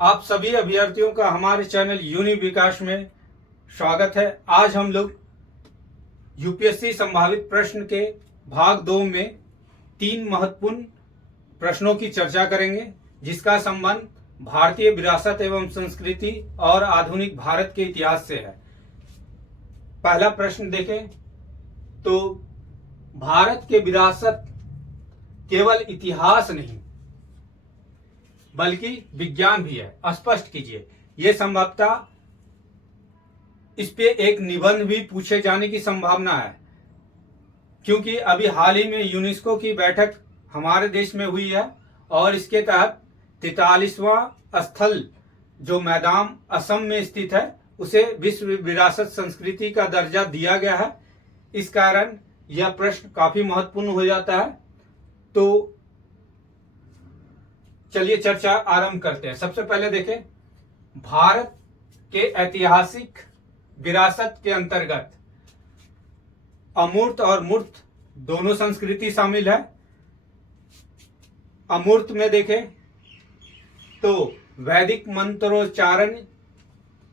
आप सभी अभ्यर्थियों का हमारे चैनल यूनि विकास में स्वागत है। आज हम लोग यूपीएससी संभावित प्रश्न के भाग 2 में 3 महत्वपूर्ण प्रश्नों की चर्चा करेंगे, जिसका संबंध भारतीय विरासत एवं संस्कृति और आधुनिक भारत के इतिहास से है। पहला प्रश्न देखें तो भारत के विरासत केवल इतिहास नहीं बल्कि विज्ञान भी है, स्पष्ट कीजिए। यह संभवतः इस पे एक निबंध भी पूछे जाने की संभावना है, क्योंकि अभी हाल ही में यूनेस्को की बैठक हमारे देश में हुई है और इसके तहत 43वां स्थल जो मैदान असम में स्थित है उसे विश्व विरासत संस्कृति का दर्जा दिया गया है। इस कारण यह प्रश्न काफी महत्वपूर्ण हो जाता है। तो चलिए चर्चा आरंभ करते हैं। सबसे पहले देखें, भारत के ऐतिहासिक विरासत के अंतर्गत अमूर्त और मूर्त दोनों संस्कृति शामिल है। अमूर्त में देखें तो वैदिक मंत्रोच्चारण,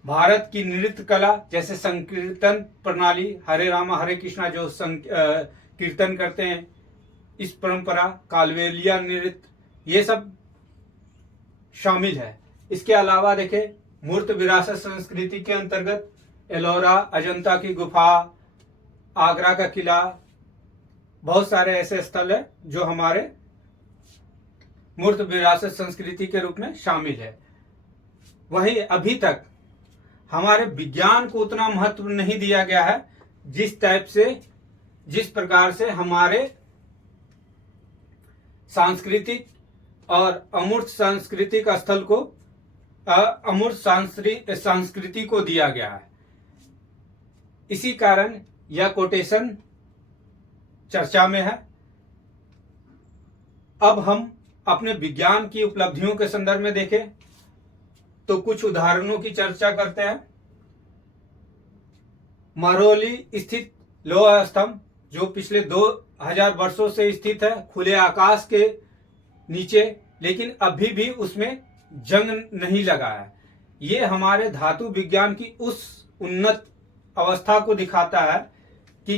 भारत की नृत्य कला जैसे संकीर्तन प्रणाली, हरे रामा हरे कृष्णा जो कीर्तन करते हैं, इस परंपरा, कालबेलिया नृत्य, ये सब शामिल है। इसके अलावा देखें, मूर्त विरासत संस्कृति के अंतर्गत एलोरा, अजंता की गुफा, आगरा का किला, बहुत सारे ऐसे स्थल है जो हमारे मूर्त विरासत संस्कृति के रूप में शामिल है। वहीं अभी तक हमारे विज्ञान को उतना महत्व नहीं दिया गया है जिस प्रकार से हमारे सांस्कृतिक और अमूर्त सांस्कृतिक स्थल को अमूर्त संस्कृति को दिया गया है। इसी कारण यह कोटेशन चर्चा में है। अब हम अपने विज्ञान की उपलब्धियों के संदर्भ में देखें तो कुछ उदाहरणों की चर्चा करते हैं। महरौली स्थित लौह स्तंभ जो पिछले 2000 वर्षों से स्थित है खुले आकाश के नीचे, लेकिन अभी भी उसमें जंग नहीं लगा है। ये हमारे धातु विज्ञान की उस उन्नत अवस्था को दिखाता है कि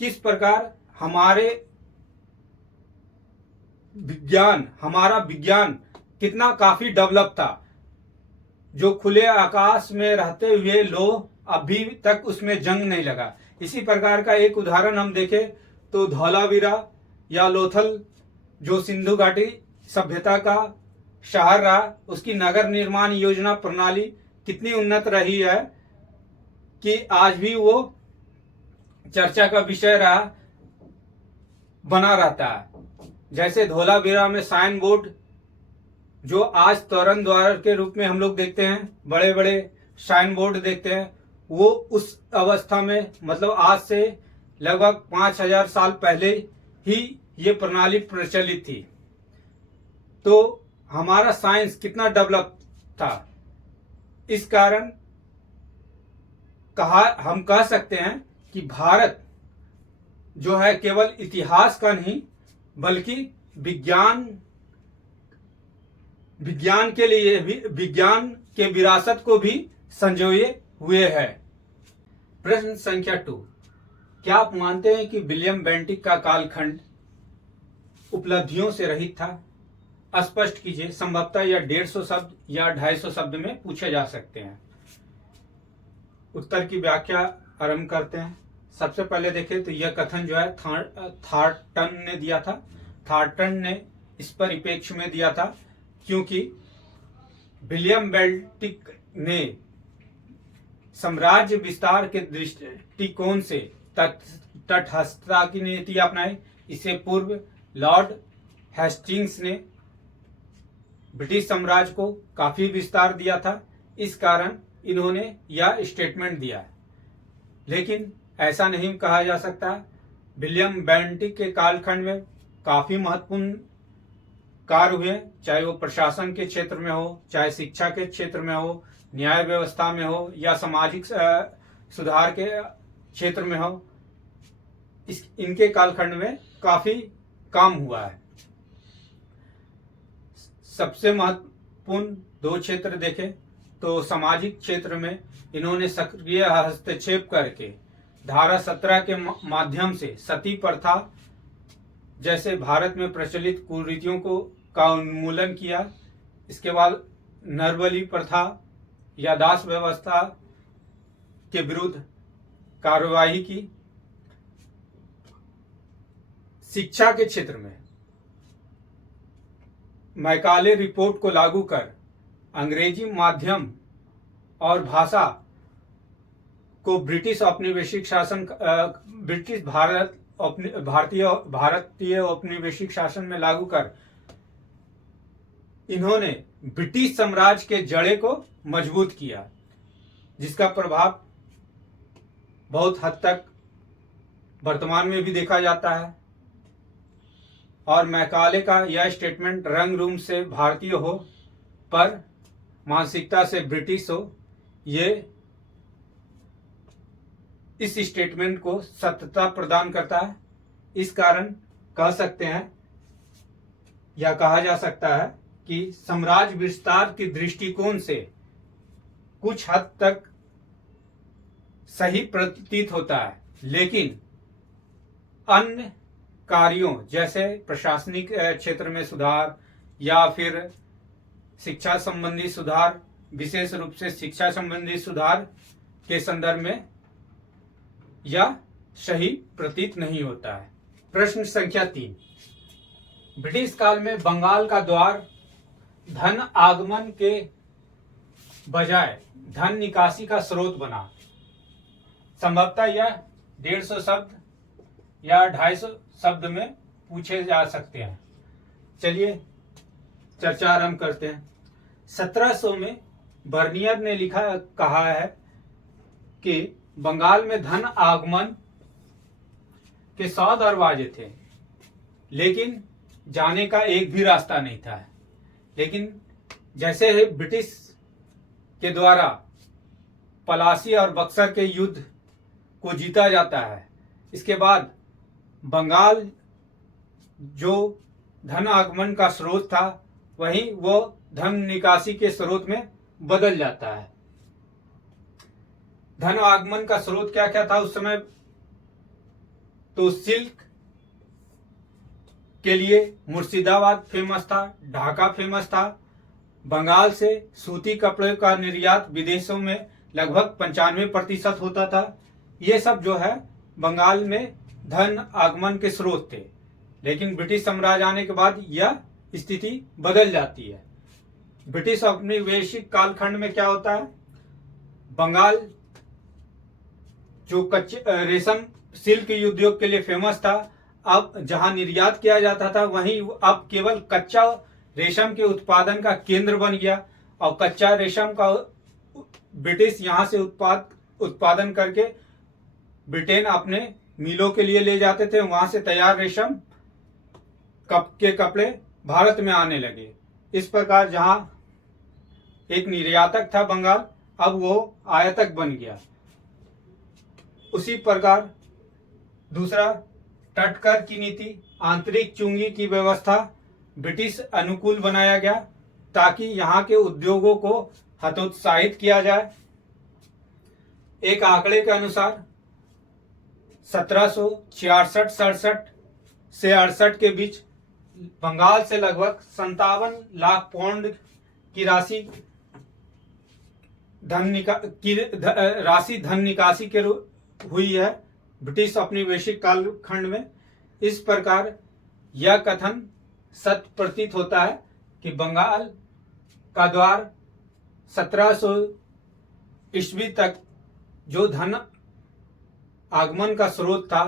किस प्रकार हमारा विज्ञान कितना काफी डेवलप था। जो खुले आकाश में रहते हुए लोह अभी तक उसमें जंग नहीं लगा। इसी प्रकार का एक उदाहरण हम देखें तो धौलावीरा या लोथल जो सिंधु घाटी सभ्यता का शहर रहा, उसकी नगर निर्माण योजना प्रणाली कितनी उन्नत रही है कि आज भी वो चर्चा का विषय बना रहता है। जैसे धौलावीरा में साइन बोर्ड जो आज तोरण द्वार के रूप में हम लोग देखते हैं, बड़े बड़े साइन बोर्ड देखते हैं, वो उस अवस्था में मतलब आज से लगभग 5000 साल पहले ही ये प्रणाली प्रचलित थी। तो हमारा साइंस कितना डेवलप था। इस कारण हम कह सकते हैं कि भारत जो है केवल इतिहास का नहीं बल्कि विज्ञान के लिए भी, विज्ञान के विरासत को भी संजोए हुए है। प्रश्न संख्या 2, क्या आप मानते हैं कि विलियम बेंटिक का कालखंड उपलब्धियों से रहित था? स्पष्ट कीजिए। संभवतः यह 150 शब्द या 250 शब्द में पूछे जा सकते हैं। उत्तर की व्याख्या आरंभ करते हैं। सबसे पहले देखें तो यह कथन जो है थॉर्टन ने दिया था। थॉर्टन ने इस परिप्रेक्ष में दिया था क्योंकि विलियम बेंटिक ने साम्राज्य विस्तार के दृष्टिकोण से तटस्थता की नीति अपनाई। इससे पूर्व लॉर्ड हेस्टिंग्स ने ब्रिटिश साम्राज्य को काफी विस्तार दिया था। इस कारण इन्होंने यह स्टेटमेंट दिया। लेकिन ऐसा नहीं कहा जा सकता। विलियम बेंटिक के कालखंड में काफी महत्वपूर्ण कार्य हुए, चाहे वो प्रशासन के क्षेत्र में हो, चाहे शिक्षा के क्षेत्र में हो, न्याय व्यवस्था में हो या सामाजिक सुधार के क्षेत्र में हो। इनके कालखंड में काफी काम हुआ है। सबसे महत्वपूर्ण दो क्षेत्र देखें तो सामाजिक क्षेत्र में इन्होंने सक्रिय हस्तक्षेप करके धारा 17 के माध्यम से सती प्रथा जैसे भारत में प्रचलित कुरीतियों का उन्मूलन किया। इसके बाद नरबली प्रथा या दास व्यवस्था के विरुद्ध कार्यवाही की। शिक्षा के क्षेत्र में मैकाले रिपोर्ट को लागू कर अंग्रेजी माध्यम और भाषा को ब्रिटिश औपनिवेशिक शासन ब्रिटिश भारतीय औपनिवेशिक शासन में लागू कर इन्होंने ब्रिटिश साम्राज्य के जड़े को मजबूत किया, जिसका प्रभाव बहुत हद तक वर्तमान में भी देखा जाता है। और मैकाले का यह स्टेटमेंट रंग रूप से भारतीय हो पर मानसिकता से ब्रिटिश हो, ये इस स्टेटमेंट को सत्यता प्रदान करता है। इस कारण कह सकते हैं या कहा जा सकता है कि साम्राज्य विस्तार के दृष्टिकोण से कुछ हद तक सही प्रतीत होता है, लेकिन अन्य कार्यों जैसे प्रशासनिक क्षेत्र में सुधार या फिर शिक्षा संबंधी सुधार, विशेष रूप से शिक्षा संबंधी सुधार के संदर्भ में यह सही प्रतीत नहीं होता है। प्रश्न संख्या 3, ब्रिटिश काल में बंगाल का द्वार धन आगमन के बजाय धन निकासी का स्रोत बना। संभवतः यह 150 शब्द या 250 शब्द में पूछे जा सकते हैं। चलिए चर्चा आरंभ करते हैं। 1700 में बर्नियर ने कहा है कि बंगाल में धन आगमन के 100 दरवाजे थे, लेकिन जाने का एक भी रास्ता नहीं था। लेकिन जैसे ही ब्रिटिश के द्वारा पलासी और बक्सर के युद्ध को जीता जाता है, इसके बाद बंगाल जो धन आगमन का स्रोत था वहीं वो धन निकासी के स्रोत में बदल जाता है। धन आगमन का स्रोत क्या क्या था उस समय? तो सिल्क के लिए मुर्शिदाबाद फेमस था, ढाका फेमस था। बंगाल से सूती कपड़े का निर्यात विदेशों में लगभग 95% होता था। ये सब जो है बंगाल में धन आगमन के स्रोत थे। लेकिन ब्रिटिश साम्राज्य आने के बाद यह स्थिति बदल जाती है। ब्रिटिश औपनिवेशिक कालखंड में क्या होता है? बंगाल जो कच्चे रेशम सिल्क उद्योग के लिए फेमस था, अब जहां निर्यात किया जाता था वहीं अब केवल कच्चा रेशम के उत्पादन का केंद्र बन गया। और कच्चा रेशम का ब्रिटिश यहां से उत्पादन करके ब्रिटेन अपने मिलों के लिए ले जाते थे। वहां से तैयार रेशम के कपड़े भारत में आने लगे। इस प्रकार जहां एक निर्यातक था बंगाल, अब वो आयातक बन गया। उसी प्रकार दूसरा, टटकर की नीति, आंतरिक चुंगी की व्यवस्था ब्रिटिश अनुकूल बनाया गया ताकि यहाँ के उद्योगों को हतोत्साहित किया जाए। एक आंकड़े के अनुसार 1766-67 से 68 के बीच बंगाल से लगभग 57 लाख पाउंड की राशि धन निकासी के हुई है ब्रिटिश औपनिवेशिक कालखंड में। इस प्रकार यह कथन सत्य प्रतीत होता है कि बंगाल का द्वार 1700 ईस्वी तक जो धन आगमन का स्रोत था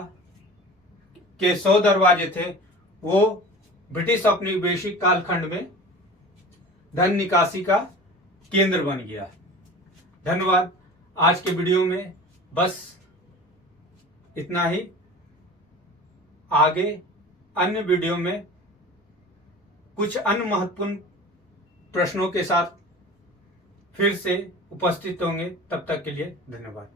के 100 दरवाजे थे, वो ब्रिटिश औपनिवेशिक कालखंड में धन निकासी का केंद्र बन गया। धन्यवाद। आज के वीडियो में बस इतना ही। आगे अन्य वीडियो में कुछ अन्य महत्वपूर्ण प्रश्नों के साथ फिर से उपस्थित होंगे। तब तक के लिए धन्यवाद।